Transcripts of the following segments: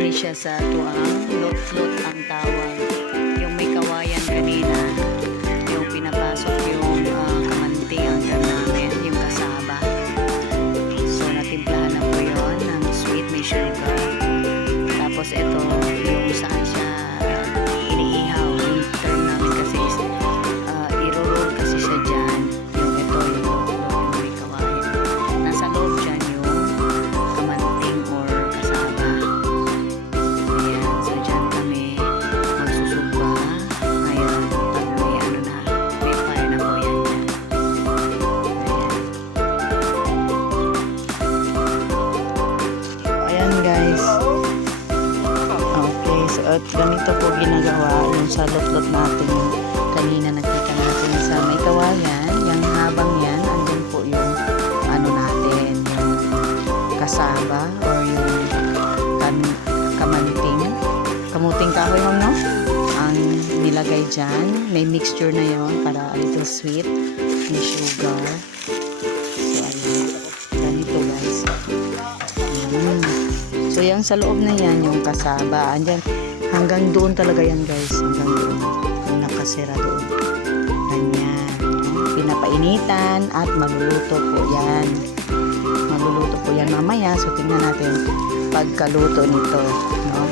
Kani siya sa tuang lot-lot ang tawag. Yung may kawayan kanina, yung pinapasok yung kamanting ang namin, yung kasaba. So natimplahan na po yun ng sweet, may sugar. Tapos ito yung saan siya iniihaw. Yung term namin kasi is iro-roll kasi siya dyan. Yung ito yung lot-lot, yung may kawayan. Nasa loob dyan yung kamanting or kasaba. Ayan, so dyan kami magsusumba. Ngayon, pag may ano na, may fire na po yan dyan. Ayan guys. Okay, so at ganito po ginagawa yung sa lot-lot natin yung kanina nakita natin sa may kawayan. Yung habang yan, andyan po yung ano natin, yung kasaba or yung kamuting kahoy mo, no? Ang nilagay dyan. May mixture na yon para a little sweet. May sugar. So, ayun. Ganito guys. So, yung sa loob na yan, yung kasaba. Andyan, hanggang doon talaga yan guys. Hanggang doon. Yung nakasira doon. Ganyan. Pinapainitan at maluluto po yan. Maluluto po yan mamaya. So, tingnan natin pagkaluto nito. No?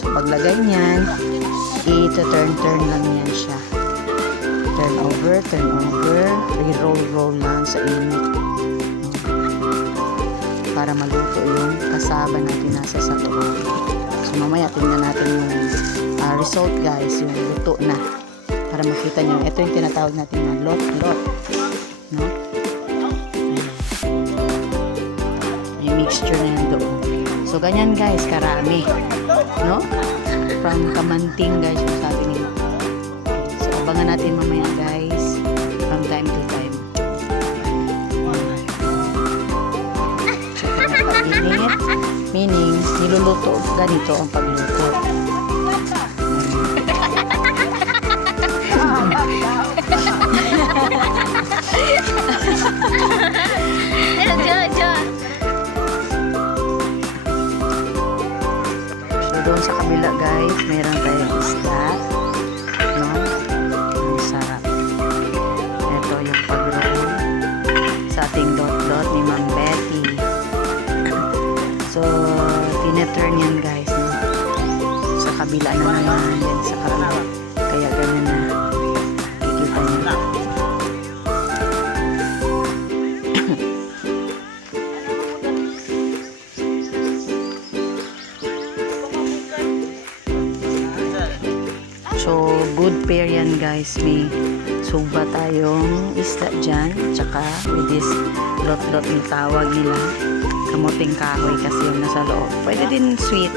So, paglagay niyan, i-turn lang yan siya. Turn over, i-roll lang sa init. No? Para maluto yung kasaba natin nasa sa loob. So, mamaya tingnan natin yung result guys, yung luto na. Para makita nyo, ito yung tinatawag natin na lot-lot. No? May mixture na yan doon. So, ganyan guys, karami. No? From kamanting guys, yung sabi nila. So, abangan natin mamaya guys. From time to time. So, pag-init, meaning, niluluto. Ganito ang pagluto. Doon sa kabila guys, meron tayong isda, no? Ang sarap. Ito yung pag-roll sa ating dot-dot ni Ma'am Betty. So, tineturn yan guys, no? Sa kabila na naman, yan sa kabila. Kaya ganyan na. Kikita nyo. So, good pair yan guys. May suba tayong isda dyan. Tsaka with this lot-lot yung tawag nila. Kamuting kahoy kasi yung nasa loob. Pwede din sweet.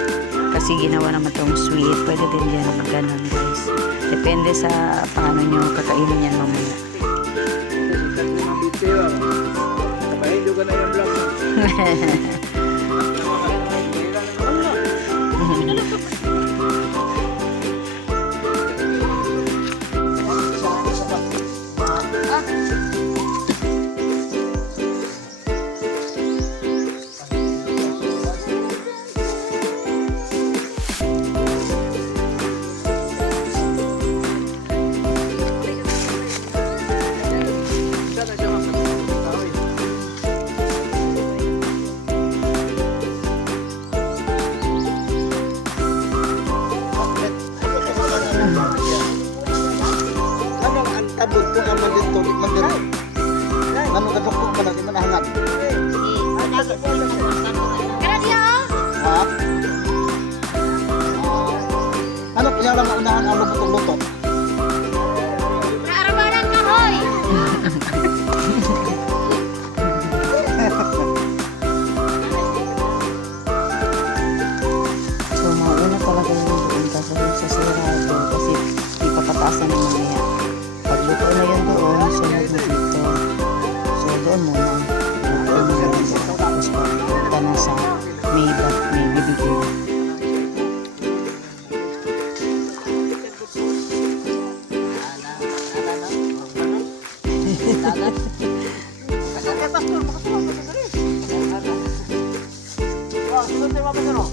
Kasi ginawa naman itong sweet. Pwede din yan. Ganon guys. Depende sa paano nyo kakainin yan mamaya. Tabot ko ang mandito, mandito. Ano ka dok ko ba natin manahanap? Ha? Ano kaya lang maunahan ang lubot-lutot? Kaarabanan ka, hoy! So, mauna talaga yung doon kasi sa sarado kasi ipapatasan na mamaya. Pagluto na yun doon, sunod mo dito. So, doon muna. Doon muna doon. Tapos pagpunta na sa may bibigyan. Pastor, makasuha ka sa dali. Sunod tayo mapasano.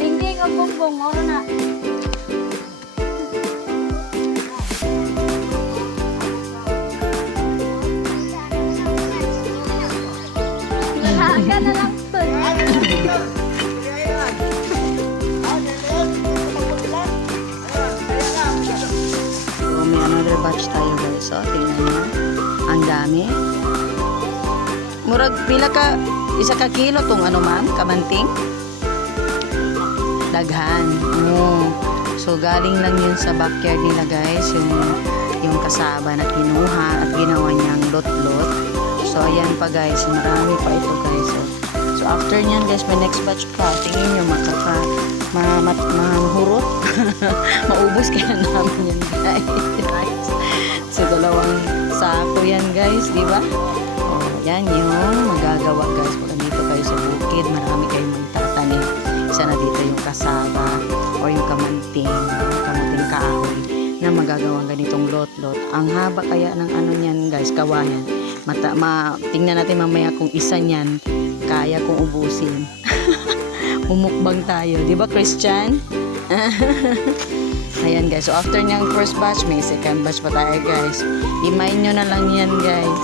Dingding ang bongbong, oro na. Nakaga na lang to. So, may another batch tayo guys. So, tingnan nyo. Ang dami. Murag, pila ka, isa ka kilo tong ano ma'am, kamanting? Daghan. Oo. So, galing lang yun sa backyard nila guys, yung kasaba na kinuha at ginawa niyang lot-lot. So, ayan pa guys, marami pa ito guys. So after nyan guys, may next batch pa. Tingin nyo, mahurot. Maubos kaya namin yan guys. So, 2 sako yan guys, di ba? Oh, yan yung magagawa guys. Pag dito kayo sa bukid, marami kayong magtatanim. Isa na dito yung kasaba or yung kamanting kahoy na magagawang ganitong lot-lot. Ang haba kaya ng ano niyan guys, kawayan. Tingnan natin mamaya kung isa niyan kaya kong ubusin. Umukbang tayo, di ba Christian? Ayan guys, so after niyang first batch, may second batch pa tayo guys. Imayin nyo na lang yan guys.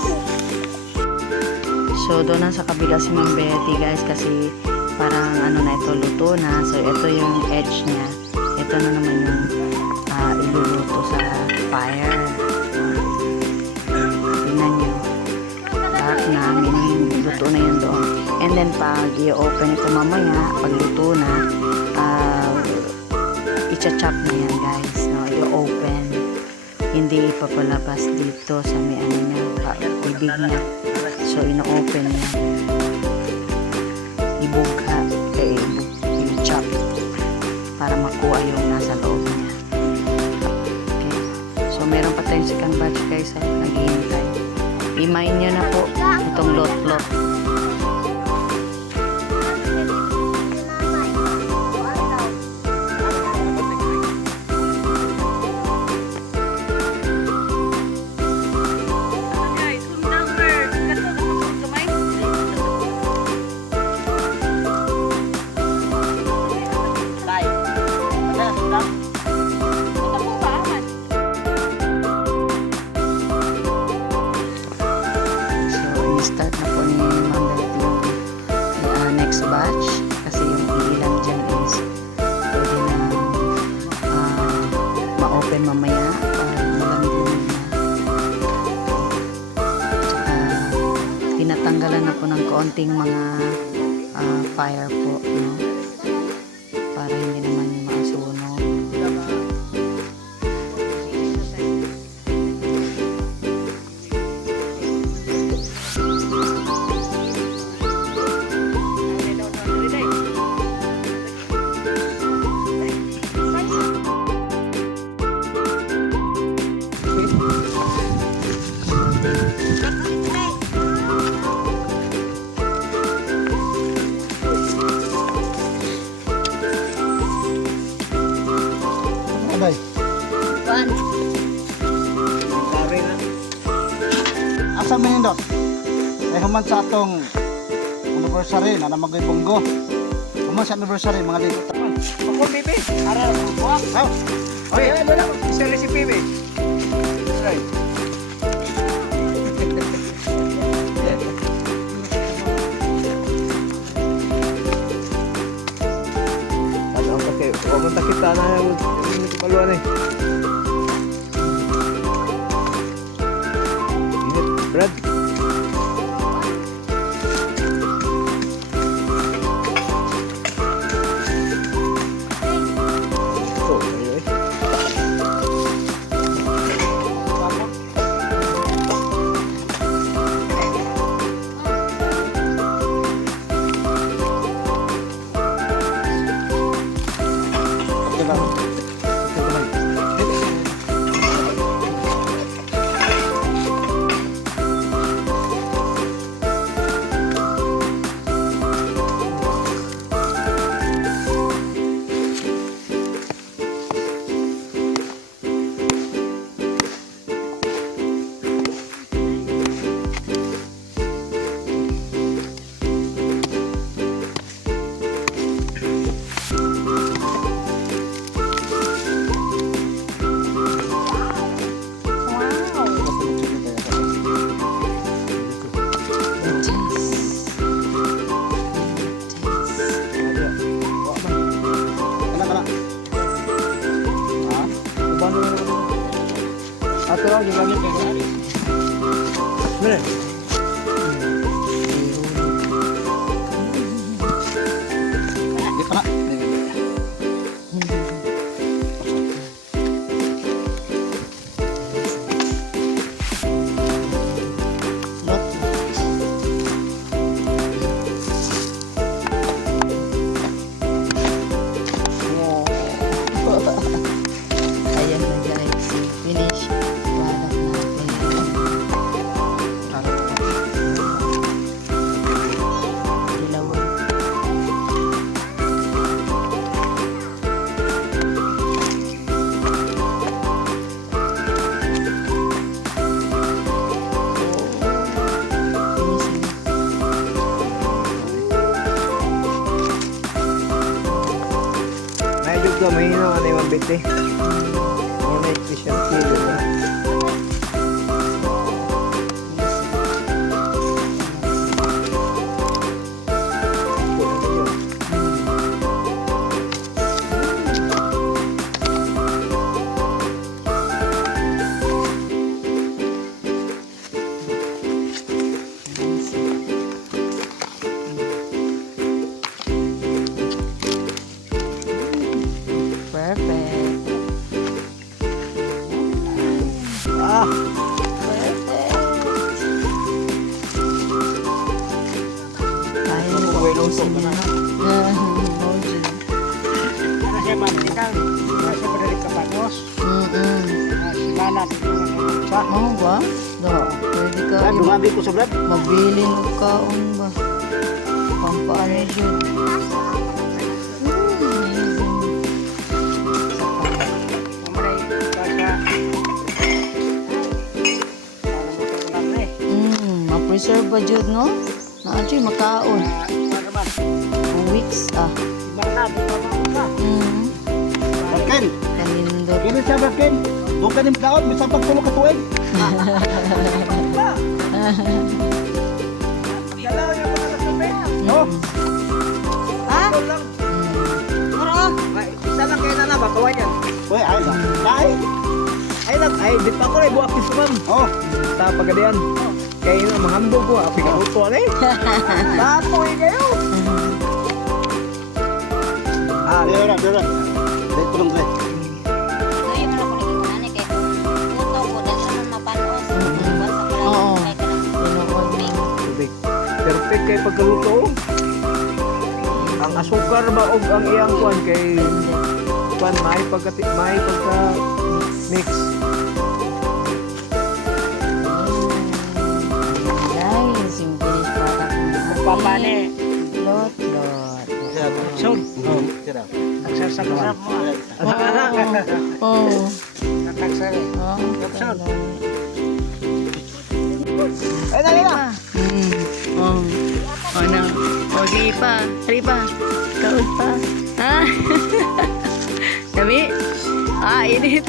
So doon na sa kabila si Ma'am Betty guys, kasi parang ano na ito, luto na. So ito yung edge niya. Ito na naman yung iluluto sa fire. Tingnan nyo. Lahat na, luto na yun doon. And then pag i-open ito mamaya, pag luto na, i-chop na yan guys. No? I-open. Hindi ipapalabas dito sa may ano niya, bibig niya. So ino-open niya. Ibugha. I-chop. Para makuha yung nasa loob niya. Okay. So meron pa tayong second batch guys. So, naghihintay. Imayin nyo na po itong lot-lot. Start na po ni Ma'am Betty yung next batch kasi yung ilan dyan is pwede na ma-open mamaya malambunin na. Tsaka tinatanggalan na po ng kaunting mga fire po, no? Para hindi naman masunog. Aday. Asa man yun dot? Ay human sa atong anniversary na namagay bunggo. Human sa anniversary mga dito. Ako, Bibi. Araw. Aw. Oy, ano lang. Isa si Bibi. Right. Ano ang kasi, huwag mong takita na yung paluan eh. Init, Brad. So, ayun eh. daw gigamit kay kuan. Mene. Di pa na. Ayan na guys. Finish. Product natin. Dilawan. Medyo gamay na ano yung biti. Muna efficient kilo na. Perfect. Ah! Kaya na Okay, lusog niya. na. Mojo. Ana siya man ikaw. Kasi pa dali ka panos. Simana dito sa. Oh ba? Do. Pwede ka Brad, lumabi ko sa Brad. magbili ng kaon ba? Pampaano yun? Amazing. Mamay basa. Para mo sa Ma-preserve ba jud no? Na actually makaon. Para man. 2 weeks Simana dito pa. Ken, Kanindot. kini siya Brad Ken. Doon ka rin daon, bisa pagtulo ka tuwing. Dalaw yung mga nagsabi. Oh, Ha? Ito lang. Ay, isa lang kayo na ba? Kawan yan. oy, ay lang. Ay. Ay, di pa ako rin buwak kiso man. Oh, Sa pagadian. Kayo na mahambog ko. Api ka uto eh. Tapoy kayo. Ah, dira. Dito lang dre. Ngayon wala ko nang ani kay puto ko dali man mapanos. Basta Oo. pala kay kanang Tinuod. tubig. Perfect kay pagkaluto. Ang asukar ba og ang iyang kuan kay kuan may pagka mix. Guys, yung finished product ng Papane. Lot. Sun. Oh, dira. Nagsasakasap mo. Oh. Nakaksari. Oh. Kapsol. Ay, dali na. Oh. Oh na. Oh, sige pa. Tari pa. Kaod pa. Ha? Dami? Ah, init.